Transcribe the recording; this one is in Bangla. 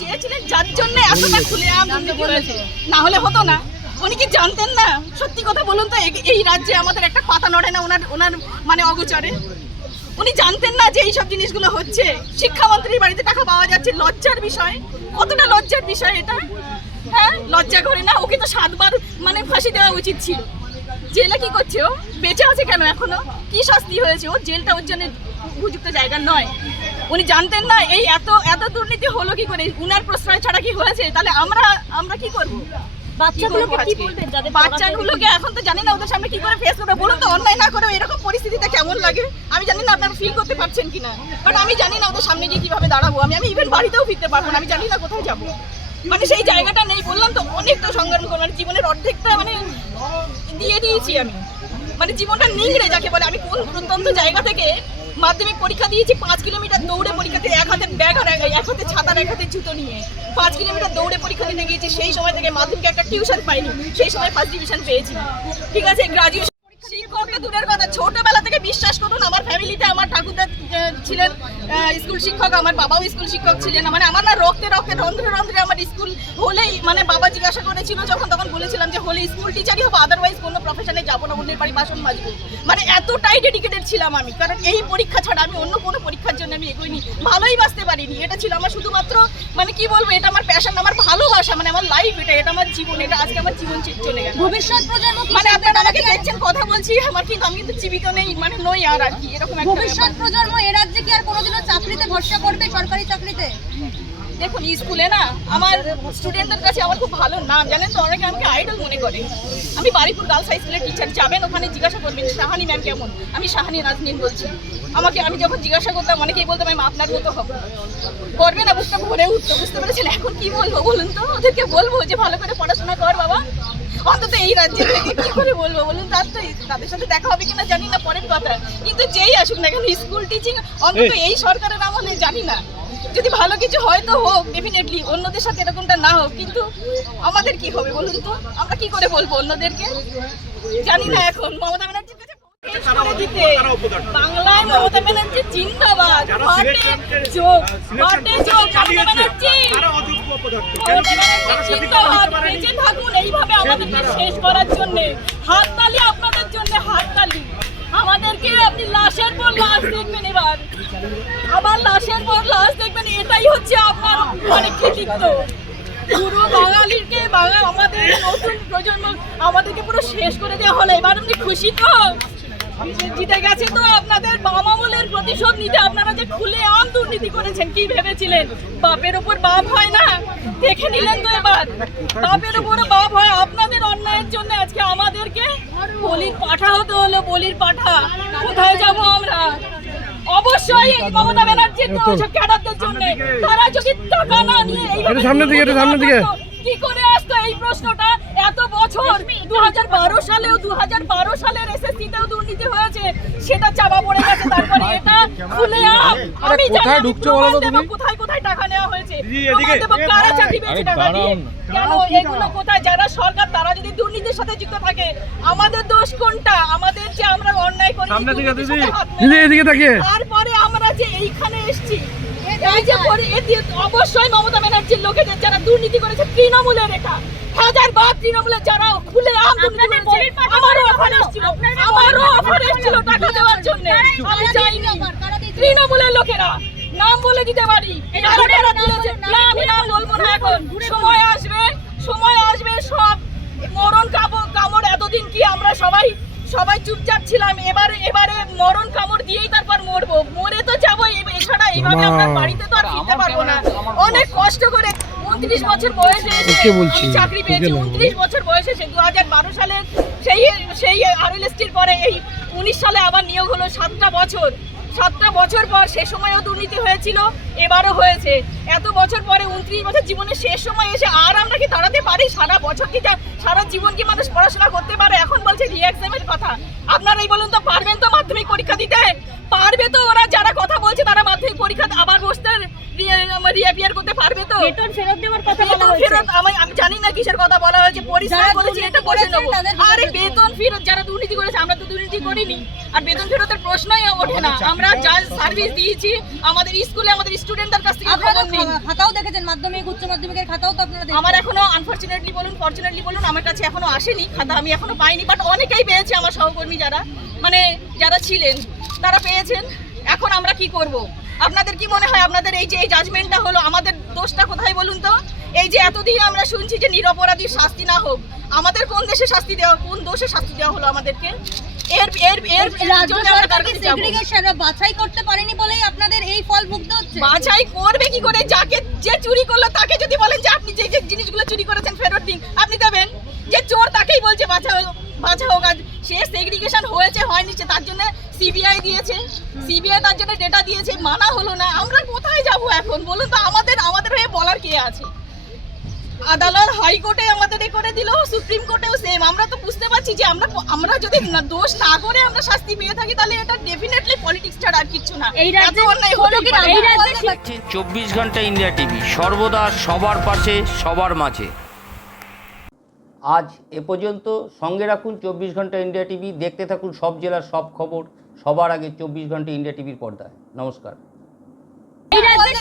চেয়েছিলেন যার জন্য এতটা খুলে আম দুর্নীতি না হলে হতো না। উনি কি জানতেন না? সত্যি কথা বলুন তো এই রাজ্যে আমাদের একটা পাতা নড়ে না ওনার ওনার মানে অগোচরে? উনি জানতেন না যে এইসব জিনিসগুলো হচ্ছে। শিক্ষামন্ত্রীর বাড়িতে টাকা পাওয়া যাচ্ছে, লজ্জার বিষয়। কতটা লজ্জার বিষয় এটা? হ্যাঁ লজ্জা করে না? ওকে তো সাতবার মানে ফাঁসি দেওয়া উচিত ছিল। জেলে কি করছে ও? বেঁচে আছে কেন এখনও? কি শাস্তি হয়েছে? ও জেলটা ওর জন্য উপযুক্ত জায়গা নয়। উনি জানতেন না এই এত এত দুর্নীতি হলো কি করে? উনার প্রশ্রয় ছাড়া কি হয়েছে? তাহলে আমরা আমরা কি করব? বাচ্চাগুলোকে কি বলবেন যাদের বাচ্চাগুলোকে এখন তো জানি না ওদের সামনে কি করে ফেস করবে? বলুন তো অন্যায় না করে এরকম পরিস্থিতিতে কেমন লাগে? আমি জানি না আপনারা ফিল করতে পারছেন কিনা বাট আমি জানি না ওদের সামনে গিয়ে কীভাবে দাঁড়াবো। আমি আমি ইভেন বাড়িতেও ফিরতে পারব না আমি জানি না কোথায় যাব। মানে সেই জায়গাটা নেই বললাম তো অনেক তো সংগ্রাম করব মানে জীবনের অর্ধেকটা মানে দিয়ে দিয়েছি আমি। মানে জীবনটা নিংড়ে যাকে বলে আমি কোন প্রত্যন্ত জায়গা থেকে মাধ্যমিক পরীক্ষা দিয়েছি, পাঁচ কিলোমিটার দৌড়ে পরীক্ষাতে এক হাতে ব্যাগ আর এক- হাতে ছাতার, এক হাতে জুতো নিয়ে। পাঁচ কিলোমিটার দৌড়ে পরীক্ষা দিতে গিয়েছি, সেই সময় থেকে মাধ্যমিকে একটা টিউশন পাইনি, সেই সময় ফার্স্ট ডিভিশন পেয়েছি। ঠিক আছে গ্রাজুয়েশন শিক্ষক তো দূরের কথা, ছোটবেলা থেকে বিশ্বাস করুন, আমার ফ্যামিলিতে আমার ঠাকুরদা ছিলেন স্কুল শিক্ষক, আমার বাবাও স্কুল শিক্ষক ছিলেন মানে আমার না রক্তে রক্তে, রন্ধ্রে রন্ধ্রে আমার স্কুল হলেই মানে বাবা জিজ্ঞাসা করেছিল যখন তখন বলেছিলাম যে হলে স্কুল টিচারই হব আদারওয়াইজ কোনো প্রফেশনে যাব না অন্যের বাড়ি বাসন মাজবো। মানে এতটাই ডেডিকেটেড ছিলাম আমি কারণ এই পরীক্ষা ছাড়া আমি অন্য কোনো পরীক্ষার জন্য আমি এগোইনি ভালোই বাঁচতে পারিনি। এটা ছিল আমার শুধুমাত্র মানে কি বলব এটা আমার প্যাশন আমার ভালোবাসা মানে আমার লাইফ এটা এটা আমার জীবন এটা আজকে আমার জীবন চলে গেল। ভবিষ্যৎ প্রজন্ম মানে? আপনারা আমাকে দেখছেন কথা বলছি আমার কিন্তু আমি কিন্তু জীবিত নেই মানে নই আর আর কি এরকম একটা ভবিষ্যৎ প্রজন্ম এ রাজ্যে কি আর কোনোদিনও চাকরিতে ভরসা করবে সরকারি চাকরিতে? দেখুন স্কুলে না আমার স্টুডেন্টদের কাছে আমার খুব ভালো নাম। জানেন তো অনেকে আমাকে আইডল মনে করে। আমি বারিপুর গার্লস হাই স্কুলের টিচার যাবেন ওখানে জিজ্ঞাসা করবেন শাহানি ম্যাম কেমন? আমি শাহানি নাজনীন বলছি। আমাকে আমি যখন জিজ্ঞাসা করতাম অনেকেই বলতাম আমি আপনার মতো হব। করবে না বুঝতে ভরে উঠতো বুঝতে পেরেছেন? এখন কি বলব বলুন তো? ওদেরকে বলব যে ভালো করে পড়াশোনা কর বাবা। অন্তত এই রাজ্যে থেকে কি করে বলব বলুন? তার তো তাদের সাথে দেখা হবে কিনা জানি না পরের কথা। কিন্তু যেই আসুক না কেন স্কুল টিচিং অন্তত এই সরকারের আমলে জানি না। যদি ভালো কিছু হয় তো হোক ডেফিনেটলি অন্যদের সাথে এরকমটা না হোক কিন্তু আমাদের কি হবে বলুন তো? আমরা কি করে বলব অন্যদেরকে? জানি না এখন। মমতা ব্যানার্জির কাছে। বাংলায় মমতা ব্যানার্জি জিন্দাবাদ। যোগ বেঁচে থাকুন এইভাবে আমাদেরকে শেষ করার জন্য। হাততালি আপনাদের জন্য হাততালি। আমাদেরকে আপনি লাশের পর লাশ দেখবেন এবার। আবার লাশের পর লাশ আপনার মানে কৃতিত্ব। পুরো বাঙালিকে বাঙাল আমাদের নতুন প্রজন্ম আমাদেরকে পুরো শেষ করে দেওয়া হলো। এবার আপনি খুশি তো? জিতে গেছে তো আপনাদের বাম প্রতিশোধ নিতে আপনারা যে খুলে আম দুর্নীতি করেছেন, কি ভেবেছিলেন? বাপের ওপর বাপ হয় না? দেখে নিলেন তো এবার। বাপের উপরে বাপ হয়। আপনাদের অন্যায়ের জন্য আজকে আমাদেরকে বলির পাঠা হতে হলো, বলির পাঠা। কোথায় যাব আমরা? অবশ্যই এই মমতা ব্যানার্জির তো ওইসব ক্যাডারদের জন্য তারা যদি টাকা না নিয়ে দিকে, দিকে। কি করে আসতো এই প্রশ্নটা? এত বছর দু হাজার বারো সালেও দু হাজার বারো সালের এসএসসি তেও দুর্নীতি হয়েছে সেটা চাপা পড়ে গেছে তারপরে এটা খুলে আম আমি জানি কোথায় কারা চাকরি পেয়েছে টাকা দিয়ে? কেন? এগুলো কোথায়? যারা সরকার তারা যদি দুর্নীতির সাথে যুক্ত থাকে আমাদের দোষ কোনটা? আমাদের যে আমরা অন্যায় করি সামনে দিকে দুর্নীতির দিদি। সাথে হাত দিদি মেলাচ্ছি। এদিকে তাকিয়ে। তারপরে আমরা যে এইখানে এসেছি এই যে অবশ্যই মমতা ব্যানার্জির লোকেদের যারা দুর্নীতি করেছে তৃণমূলের রেখা হাজার বার তৃণমূলের যারা খুলে আম আমারও অফার এসেছিল। আমারও অফার এসেছিল টাকা দেওয়ার জন্য আমি যাইনি তৃণমূলের লোকেরা নাম বলে দিতে পারি। না আমি নাম বলব না এখন। সময় আসবে সময় আসবে সব। মরণ কামড় কামড় এতদিন কি আমরা সবাই সবাই চুপচাপ ছিলাম। এবারে এবারে মরণ কামড় দিয়েই তারপর মরবো। মরে তো যাব এছাড়া এইভাবে আমরা বাড়িতে তো আর ফিরতে পারব না। অনেক কষ্ট। করে উনত্রিশ বছর বয়সে এসে আমি চাকরি পেয়েছি। উনত্রিশ বছর বয়সে সে দু হাজার বারো সালের সেই সেই আরএলএসটির পরে এই উনিশ সালে আবার নিয়োগ হলো সাতটা বছর। সাতটা বছর পর সে সময়ও দুর্নীতি হয়েছিল এবারও হয়েছে। এত বছর পরে উনত্রিশ বছর জীবনের শেষ সময় এসে আর আমরা কি দাঁড়াতে পারি? সারা বছর কি সারা জীবন কি মানুষ পড়াশোনা করতে পারে? এখন বলছে রিএক্সামের কথা। আপনারাই বলুন তো পারবেন তো মাধ্যমিক পরীক্ষা দিতে? পারবে তো ওরা যারা কথা বলছে তারা মাধ্যমিক পরীক্ষা আবার বসতে রিঅ্যাপিয়ার করতে পারবে তো? বেতন ফেরত দেওয়ার কথা বলা হয়েছে। ফেরত আমি আমি জানি না কিসের কথা বলা হয়েছে যারা করেছি এটা করেছে, নেব। আরে বেতন ফেরত যারা দুর্নীতি দুর্নীতি করিনি আর বেতন ফেরতের প্রশ্নই ওঠে না। আমরা যা সার্ভিস দিয়েছি আমাদের স্কুলে আমাদের স্টুডেন্টদের কাছ থেকে খবর তো খাতাও দেখেছেন মাধ্যমিক উচ্চ মাধ্যমিকের খাতাও তো আপনারা আমার এখনও আনফরচুনেটলি বলুন ফরচুনেটলি বলুন আমার কাছে এখনও আসেনি খাতা আমি এখনও পাইনি বাট অনেকেই পেয়েছে আমার সহকর্মী যারা। মানে যারা ছিলেন তারা পেয়েছেন। এখন আমরা কি করব? আপনাদের কি মনে হয় আপনাদের এই যে এই জাজমেন্টটা হলো আমাদের দোষটা কোথায় বলুন তো? এই যে এতদিন আমরা শুনছি যে নিরপরাধীর শাস্তি না হোক আমাদের কোন দেশে শাস্তি দেওয়া কোন দোষে শাস্তি দেওয়া হলো আমাদেরকে? এর এর এর রাজ্য সরকার কি বা বাছাই করতে পারেনি বলেই আপনাদের এই ফল ভুগতে হচ্ছে? বাছাই করবে কি করে? যাকে যে চুরি করল তাকে যদি বলেন যে আপনি যে যে জিনিসগুলো চুরি করেছেন ফেরত দিন আপনি দেবেন? যে চোর তাকেই বলছে বাছা বাছা হোক আজ সে সেগ্রিগেশন হয়েছে হয়নি সে তার জন্য সিবিআই দিয়েছে। সিবিআই তার জন্য ডেটা দিয়েছে মানা হলো না। আমরা কোথায় যাব এখন? বলুন তো আমাদের আমাদের হয়ে বলার কে আছে? আদালত হাইকোর্টে আমাদের এ করে দিল সুপ্রিম কোর্টেও সেম আমরা তো বুঝতে পারছি যে আমরা আমরা যদি দোষ না করে আমরা শাস্তি পেয়ে থাকি তাহলে এটা ডেফিনেটলি পলিটিক্স ছাড়া আর কিচ্ছু না। এই রাজ্যে অন্যায় হলো কি এই রাজ্যে চব্বিশ ঘণ্টা ইন্ডিয়া টিভি সর্বদা সবার পাশে সবার মাঝে। আজ এ পর্যন্ত সঙ্গে রাখুন চব্বিশ ঘণ্টা ইন্ডিয়া টিভি দেখতে থাকুন সব জেলার সব খবর সবার আগে চব্বিশ ঘণ্টা ইন্ডিয়া টিভির পর্দায়। নমস্কার। এই রাজ্যে